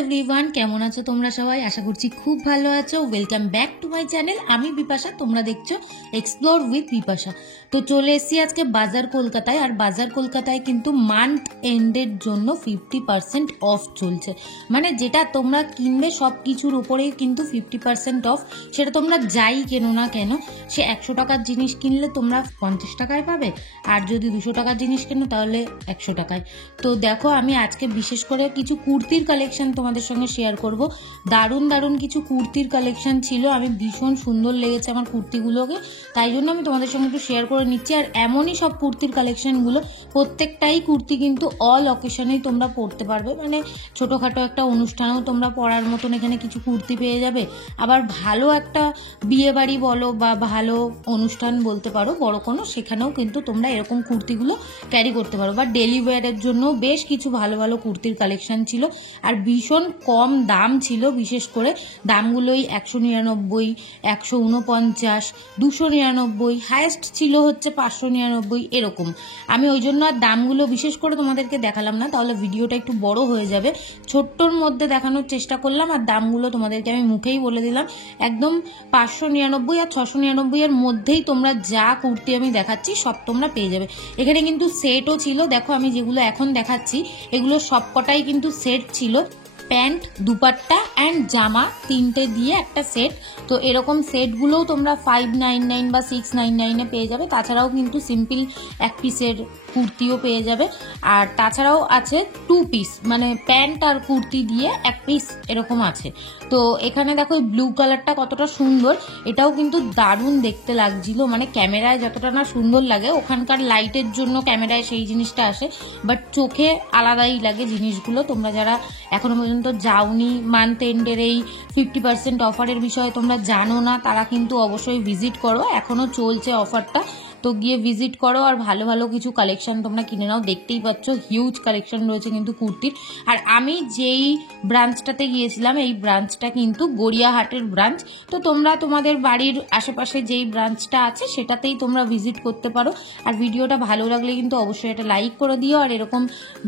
Everyone, কেমন আছো তোমরা সবাই? আশা করছি খুব ভালো আছো। Welcome back to my channel. আমি বিপাশা, তোমরা দেখছো এক্সপ্লোর উইথ বিপাশা। তো চলে এসেছি আজকে বাজার কলকাতায়। আর বাজার কলকাতায় কিন্তু মান্থ এন্ডের জন্য 50% অফ চলছে। মানে যেটা তোমরা কিনবে সব কিছুর উপরেই কিন্তু 50% অফ। সেটা তোমরা যাই কেনো না কেন, সে 100 টাকার জিনিস কিনলে তোমরা 50 টাকায় পাবে, আর যদি 200 টাকার জিনিস কেনো তাহলে 100 টাকায়। তো দেখো, আমি আজকে বিশেষ করে কিছু কুর্তির কালেকশন তোমাদের সঙ্গে শেয়ার করব। দারুণ দারুণ কিছু কুর্তির কালেকশন ছিল, আমি ভীষণ সুন্দর লেগেছে আমার কুর্তিগুলোকে, তাই জন্য আমি তোমাদের সঙ্গে একটু শেয়ার করে নিচ্ছি। আর এমনই সব কুর্তির কালেকশনগুলো, প্রত্যেকটাই কুর্তি কিন্তু অল অকেশনেই তোমরা পরতে পারবে। মানে ছোটোখাটো একটা অনুষ্ঠানেও তোমরা পরার মতন এখানে কিছু কুর্তি পেয়ে যাবে। আবার ভালো একটা বিয়ে বাড়ি বলো বা ভালো অনুষ্ঠান বলতে পারো বড় কোনো, সেখানেও কিন্তু তোমরা এরকম কুর্তিগুলো ক্যারি করতে পারো। বা ডেলি ওয়্যারের জন্য বেশ কিছু ভালো ভালো কুর্তির কালেকশন ছিল, আর ভীষণ কম দাম ছিল। বিশেষ করে দামগুলোই 199, 149, 299, হায়েস্ট ছিল হচ্ছে 599 এরকম। আমি ওই জন্য আর দামগুলো বিশেষ করে তোমাদেরকে দেখালাম না, তাহলে ভিডিওটা একটু বড় হয়ে যাবে। ছোট্টর মধ্যে দেখানোর চেষ্টা করলাম, আর দামগুলো তোমাদেরকে আমি মুখেই বলে দিলাম। একদম 599 আর 699 এর মধ্যেই তোমরা যা কুর্তি আমি দেখাচ্ছি সব তোমরা পেয়ে যাবে। এখানে কিন্তু সেটও ছিল, দেখো আমি যেগুলো এখন দেখাচ্ছি এগুলো সবকটাই কিন্তু সেট ছিল। প্যান্ট, দুপাট্টা অ্যান্ড জামা তিনটে দিয়ে একটা সেট। তো এরকম সেটগুলোও তোমরা 599 বা 699 পেয়ে যাবে। তাছাড়াও কিন্তু সিম্পল এক পিসের কুর্তিও পেয়ে যাবে। আর তাছাড়াও আছে 2 পিস, মানে প্যান্ট আর কুর্তি দিয়ে এক পিস এরকম আছে। তো এখানে দেখো ব্লু কালারটা কতটা সুন্দর, এটাও কিন্তু দারুণ দেখতে লাগছিল। মানে ক্যামেরায় যতটা না সুন্দর লাগে, ওখানকার লাইটের জন্য ক্যামেরায় সেই জিনিসটা আসে, বাট চোখে আলাদাই লাগে জিনিসগুলো। তোমরা যারা এখনো পর্যন্ত যাওনি, মান্থ এন্ডের এই 50% অফারের বিষয়ে তোমরা জানো না, তারা কিন্তু অবশ্যই ভিজিট করো, এখনো চলছে অফারটা। তো গিয়ে ভিজিট করো আর ভালো ভালো কিছু কালেকশন তোমরা কিনে নাও। দেখতেই পাচ্ছ হিউজ কালেকশন রয়েছে কিন্তু কুর্তির। আর আমি যেই ব্রাঞ্চটাতে গিয়েছিলাম, এই ব্রাঞ্চটা কিন্তু গড়িয়াহাটের ব্রাঞ্চ। তো তোমরা তোমাদের বাড়ির আশেপাশে যেই ব্রাঞ্চটা আছে সেটাতেই তোমরা ভিজিট করতে পারো। আর ভিডিওটা ভালো লাগলে কিন্তু অবশ্যই এটা লাইক করে দিও। আর এরকম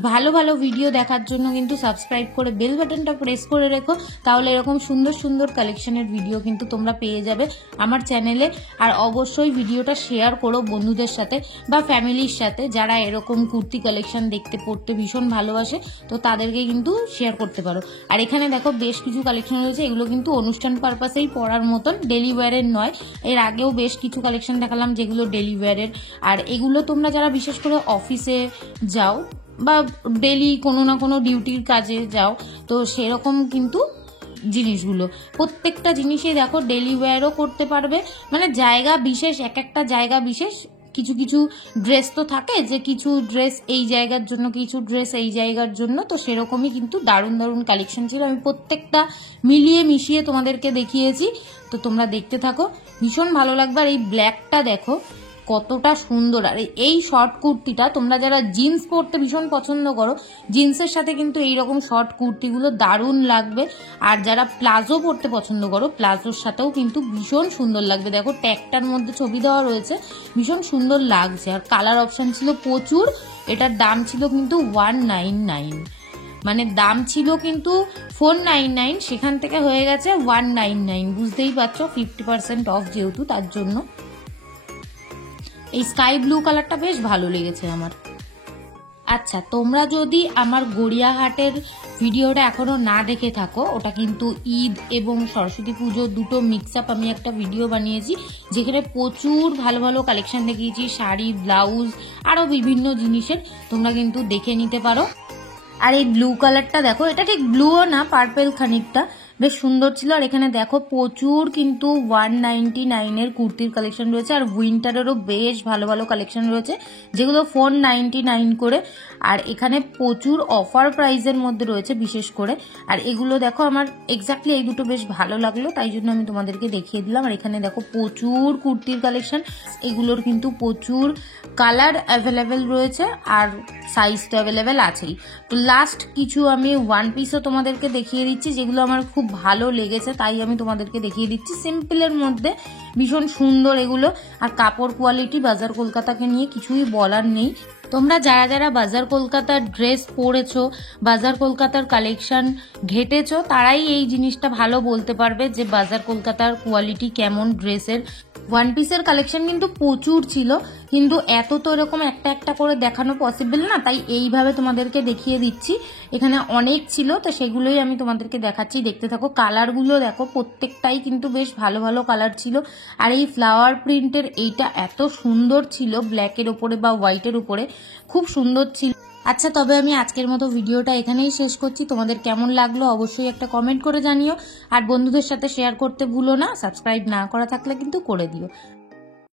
ভালো ভালো ভিডিও দেখার জন্য কিন্তু সাবস্ক্রাইব করে বেল বাটনটা প্রেস করে রেখো, তাহলে এরকম সুন্দর সুন্দর কালেকশনের ভিডিও কিন্তু তোমরা পেয়ে যাবে আমার চ্যানেলে। আর অবশ্যই ভিডিওটা শেয়ার করো বন্ধুদের সাথে বা ফ্যামিলির সাথে, যারা এরকম কুর্তি কালেকশন দেখতে পড়তে ভীষণ ভালোবাসে, তো তাদেরকে কিন্তু শেয়ার করতে পারো। আর এখানে দেখো বেশ কিছু কালেকশন রয়েছে, এগুলো কিন্তু অনুষ্ঠান পারপাসেই পরার মতন, ডেলি ওয়্যারের নয়। এর আগেও বেশ কিছু কালেকশন দেখালাম যেগুলো ডেলি ওয়্যারের। আর এগুলো তোমরা যারা বিশেষ করে অফিসে যাও বা ডেলি কোনো না কোনো ডিউটির কাজে যাও, তো সেরকম কিন্তু জিনিসগুলো প্রত্যেকটা জিনিসই দেখো ডেলি ওয়্যারও করতে পারবে। মানে জায়গা বিশেষ, এক একটা জায়গা বিশেষ। কিছু কিছু ড্রেস তো থাকে যে কিছু ড্রেস এই জায়গার জন্য, কিছু ড্রেস এই জায়গার জন্য, তো সেরকমই কিন্তু দারুণ দারুণ কালেকশন ছিল। আমি প্রত্যেকটা মিলিয়ে মিশিয়ে তোমাদেরকে দেখিয়েছি, তো তোমরা দেখতে থাকো, ভীষণ ভালো লাগবে। আর এই ব্ল্যাকটা দেখো কতটা সুন্দর। আর এই শর্ট কুর্তিটা তোমরা যারা জিন্স পরতে ভীষণ পছন্দ করো, জিন্সের সাথে কিন্তু এইরকম শর্ট কুর্তিগুলো দারুণ লাগবে। আর যারা প্লাজো পরতে পছন্দ করো, প্লাজোর সাথেও কিন্তু ভীষণ সুন্দর লাগবে। দেখো ট্যাগটার মধ্যে ছবি দেওয়া রয়েছে, ভীষণ সুন্দর লাগছে। আর কালার অপশন ছিল প্রচুর। এটার দাম ছিল কিন্তু 199, মানে দাম ছিল কিন্তু 499, সেখান থেকে হয়ে গেছে 199। বুঝতেই পারছো 50% অফ যেহেতু, তার জন্য। এই স্কাই ব্লু কালারটা বেশ ভালো লেগেছে আমার। আচ্ছা, তোমরা যদি আমার গড়িয়াহাটের ভিডিওটা এখনো না দেখে থাকো, ওটা কিন্তু ঈদ এবং সরস্বতী পুজো দুটো মিক্স আপ আমি একটা ভিডিও বানিয়েছি, যেখানে প্রচুর ভালো ভালো কালেকশন দেখিয়েছি, শাড়ি, ব্লাউজ, আরও বিভিন্ন জিনিসের, তোমরা কিন্তু দেখে নিতে পারো। আর এই ব্লু কালারটা দেখো, এটা ঠিক ব্লুও না, পার্পেল খানিকটা, বেশ সুন্দর ছিল। আর এখানে দেখো প্রচুর কিন্তু 199 কুর্তির কালেকশন রয়েছে। আর উইন্টারেরও বেশ ভালো ভালো কালেকশন রয়েছে, যেগুলো 499 করে। আর এখানে প্রচুর অফার প্রাইসের মধ্যে রয়েছে বিশেষ করে। আর এগুলো দেখো আমার এক্স্যাক্টলি এই দুটো বেশ ভালো লাগলো, তাই জন্য আমি তোমাদেরকে দেখিয়ে দিলাম। আর এখানে দেখো প্রচুর কুর্তির কালেকশন, এগুলোর কিন্তু প্রচুর কালার অ্যাভেলেবেল রয়েছে, আর সাইজ তো অ্যাভেলেবেল আছেই। তো লাস্ট কিছু আমি ওয়ান পিসও তোমাদেরকে দেখিয়ে দিচ্ছি, যেগুলো আমার খুব ভালো লেগেছে, তাই আমি তোমাদেরকে দেখিয়ে দিচ্ছি। সিম্পলের মধ্যে ভীষণ সুন্দর এগুলো। আর কাপড় কোয়ালিটি বাজার কলকাতাকে নিয়ে কিছুই বলার নেই। তোমরা যারা যারা বাজার কলকাতার ড্রেস পরেছো, বাজার কলকাতার কালেকশন ঘেটেছো, তারাই এই জিনিসটা ভালো বলতে পারবে যে বাজার কলকাতার কোয়ালিটি কেমন ড্রেসের। ওয়ান পিসের কালেকশন কিন্তু প্রচুর ছিল, কিন্তু এত তো এরকম একটা একটা করে দেখানো পসিবল না, তাই এইভাবে তোমাদেরকে দেখিয়ে দিচ্ছি। এখানে অনেক ছিল, তো সেগুলোই আমি তোমাদেরকে দেখাচ্ছি, দেখতে থাকো। কালারগুলো দেখো, প্রত্যেকটাই কিন্তু বেশ ভালো ভালো কালার ছিল। আর এই ফ্লাওয়ার প্রিন্টের এইটা এত সুন্দর ছিল, ব্ল্যাকের ওপরে বা হোয়াইটের উপরে, খুব সুন্দর ছিল। আচ্ছা, তবে আমি আজকের মতো ভিডিওটা এখানেই শেষ করছি। তোমাদের কেমন লাগলো অবশ্যই একটা কমেন্ট করে জানিও, আর বন্ধুদের সাথে শেয়ার করতে ভুলো না। সাবস্ক্রাইব না করা থাকলে কিন্তু করে দিও।